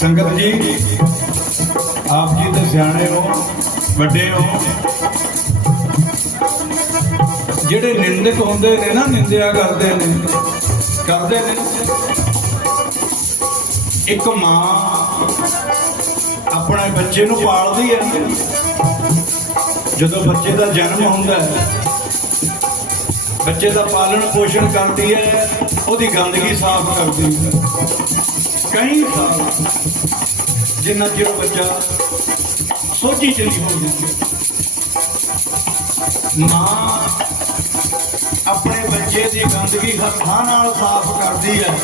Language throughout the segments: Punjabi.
ਸੰਗਤ ਜੀ, ਆਪ ਜੀ ਤੇ ਸਿਆਣੇ ਹੋ, ਵੱਡੇ ਹੋ। ਜਿਹੜੇ ਨਿੰਦਕ ਹੁੰਦੇ ਨੇ ਨਾ, ਨਿੰਦਿਆ ਕਰਦੇ ਨੇ ਕਰਦੇ ਨੇ। ਇੱਕ ਮਾਂ ਆਪਣੇ ਬੱਚੇ ਨੂੰ ਪਾਲਦੀ ਹੈ। ਜਦੋਂ ਬੱਚੇ ਦਾ ਜਨਮ ਹੁੰਦਾ ਹੈ, ਬੱਚੇ ਦਾ ਪਾਲਣ ਪੋਸ਼ਣ ਕਰਦੀ ਹੈ, ਉਹਦੀ ਗੰਦਗੀ ਸਾਫ਼ ਕਰਦੀ ਹੈ। ਕਈ ਸਾਲ ਜਿੰਨਾ ਚਿਰ ਉਹ ਬੱਚਾ ਸੋਚੀ ਚਲੀ ਹੋ ਜਾਂਦੀ ਮਾਂ ਆਪਣੇ ਬੱਚੇ ਦੀ ਗੰਦਗੀ ਹੱਥਾਂ ਨਾਲ ਸਾਫ਼ ਕਰਦੀ ਹੈ।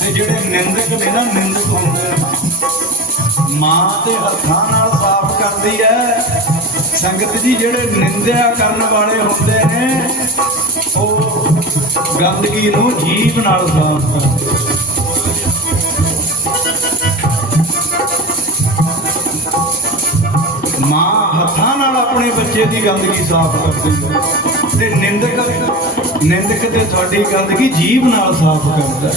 ਤੇ ਜਿਹੜੇ ਨਿੰਦਕ ਨੇ ਨਾ, ਨਿੰਦਕ ਹੁੰਦੇ ਮਾਂ ਤੇ ਹੱਥਾਂ ਨਾਲ ਸਾਫ਼ ਕਰਦੀ ਹੈ। ਸੰਗਤ ਜੀ ਜਿਹੜੇ ਨਿੰਦਿਆ ਕਰਨ ਵਾਲੇ ਹੁੰਦੇ ਨੇ, ਉਹ ਗੰਦਗੀ ਨੂੰ ਜੀਵ ਨਾਲ ਸਾਫ਼ ਕਰਦੇ। ਮਾਂ ਹੱਥਾਂ ਨਾਲ ਆਪਣੇ ਬੱਚੇ ਦੀ ਗੰਦਗੀ ਸਾਫ਼ ਕਰਦੀ ਹੈ ਤੇ ਨਿੰਦਕ ਨਿੰਦਕ ਤੇ ਤੁਹਾਡੀ ਗੰਦਗੀ ਜੀਭ ਨਾਲ ਸਾਫ਼ ਕਰਦਾ ਹੈ।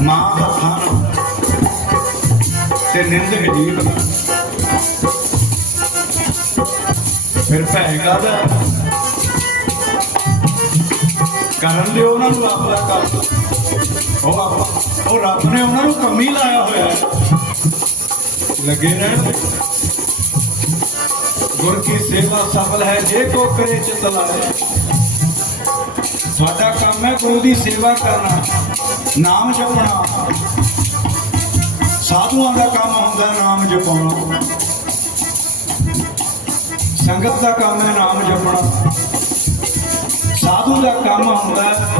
ਮਾਂ ਹੱਥਾਂ ਨਾਲ ਤੇ ਨਿੰਦਕ ਜੀਭ ਨਾਲ। ਫਿਰ ਭੈ ਕਾਹਦਾ ਕਰਨ ਦਿਓ ਉਹਨਾਂ ਨੂੰ ਰੱਬ ਕਰ ਉਹ ਉਹ ਰੱਬ ਨੇ ਉਹਨਾਂ ਨੂੰ ਕੰਮੀ ਲਾਇਆ ਹੋਇਆ ਹੈ। ਲੱਗੇ ਰਹਿਣ। ਗੁਰ ਕੀ ਸੇਵਾ ਸਫਲ ਹੈ, ਜੇ ਕੋ ਕਰੇ ਚਿਤ ਲਾਏ। ਸਾਡਾ ਕੰਮ ਹੈ ਗੁਰੂ ਦੀ ਸੇਵਾ ਕਰਨਾ, ਨਾਮ ਜਪਣਾ। ਸਾਧੂਆਂ ਦਾ ਕੰਮ ਹੁੰਦਾ ਨਾਮ ਜਪਾਉਣਾ। ਸੰਗਤ ਦਾ ਕੰਮ ਹੈ ਨਾਮ ਜਪਣਾ। ਸਾਧੂ ਦਾ ਕੰਮ ਹੁੰਦਾ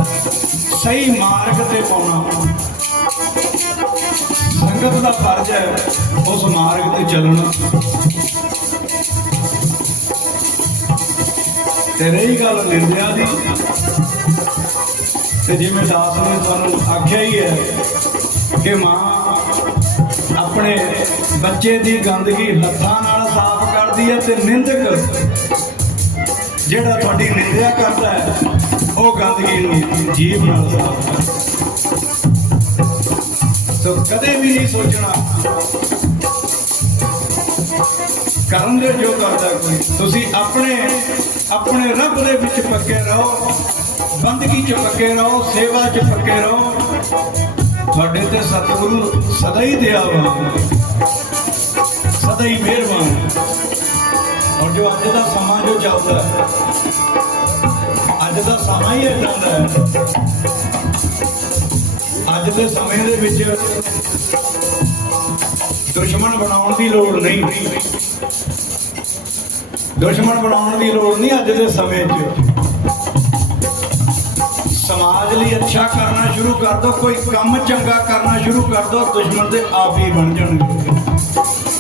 ਸਹੀ ਮਾਰਗ ਤੇ ਪਾਉਣਾ। ਸੰਗਤ ਦਾ ਫਰਜ਼ ਹੈ ਉਸ ਮਾਰਗ ਤੇ ਚੱਲਣਾ। ਤੇ ਰਹੀ ਗੱਲ ਨਿੰਦਿਆ ਦੀ, ਤੇ ਜਿਵੇਂ ਦਾਸ ਨੇ ਤੁਹਾਨੂੰ ਆਖਿਆ ਹੀ ਹੈ ਕਿ ਮਾਂ ਆਪਣੇ ਬੱਚੇ ਦੀ ਗੰਦਗੀ ਹੱਥਾਂ ਨਾਲ ਸਾਫ਼ ਕਰਦੀ ਹੈ ਤੇ ਨਿੰਦਕ ਜਿਹੜਾ ਤੁਹਾਡੀ ਨਿੰਦਿਆ ਕਰਦਾ ਹੈ, ਉਹ ਗੰਦਗੀ ਨੂੰ ਜੀਭ ਨਾਲ ਸਾਫ਼ ਕਰਦਾ ਸੋ ਕਦੇ ਵੀ ਨਹੀਂ ਸੋਚਣਾ। ਕਰਨ ਦੇ ਜੋ ਕਰਦਾ ਕੋਈ। ਤੁਸੀਂ ਆਪਣੇ ਆਪਣੇ ਰੱਬ ਦੇ ਵਿੱਚ ਪੱਕੇ ਰਹੋ। ਬੰਦਗੀ 'ਚ ਪੱਕੇ ਰਹੋ, ਸੇਵਾ 'ਚ ਪੱਕੇ ਰਹੋ। ਤੁਹਾਡੇ ਤੇ ਸਤਿਗੁਰੂ ਸਦਾ ਹੀ ਦਿਆਵਾਨ ਸਦਾ ਹੀ ਮਿਹਰਬਾਨ ਔਰ ਜੋ ਅੱਜ ਦਾ ਸਮਾਂ ਜੋ ਚੱਲਦਾ ਅੱਜ ਦਾ ਸਮਾਂ ਹੀ ਇਦਾਂ ਦਾ ਹੈ। ਅੱਜ ਦੇ ਸਮੇਂ ਦੇ ਵਿੱਚ ਦੁਸ਼ਮਣ ਬਣਾਉਣ ਦੀ ਲੋੜ ਨਹੀਂ। ਦੁਸ਼ਮਣ ਬਣਾਉਣ ਦੀ ਲੋੜ ਨਹੀਂ ਅੱਜ ਦੇ ਸਮੇਂ 'ਚ ਸਮਾਜ ਲਈ ਅੱਛਾ ਕਰਨਾ ਸ਼ੁਰੂ ਕਰ ਦੋ, ਕੋਈ ਕੰਮ ਚੰਗਾ ਕਰਨਾ ਸ਼ੁਰੂ ਕਰ ਦੋ, ਦੁਸ਼ਮਣ ਦੇ ਆਪ ਹੀ ਬਣ ਜਾਣਗੇ।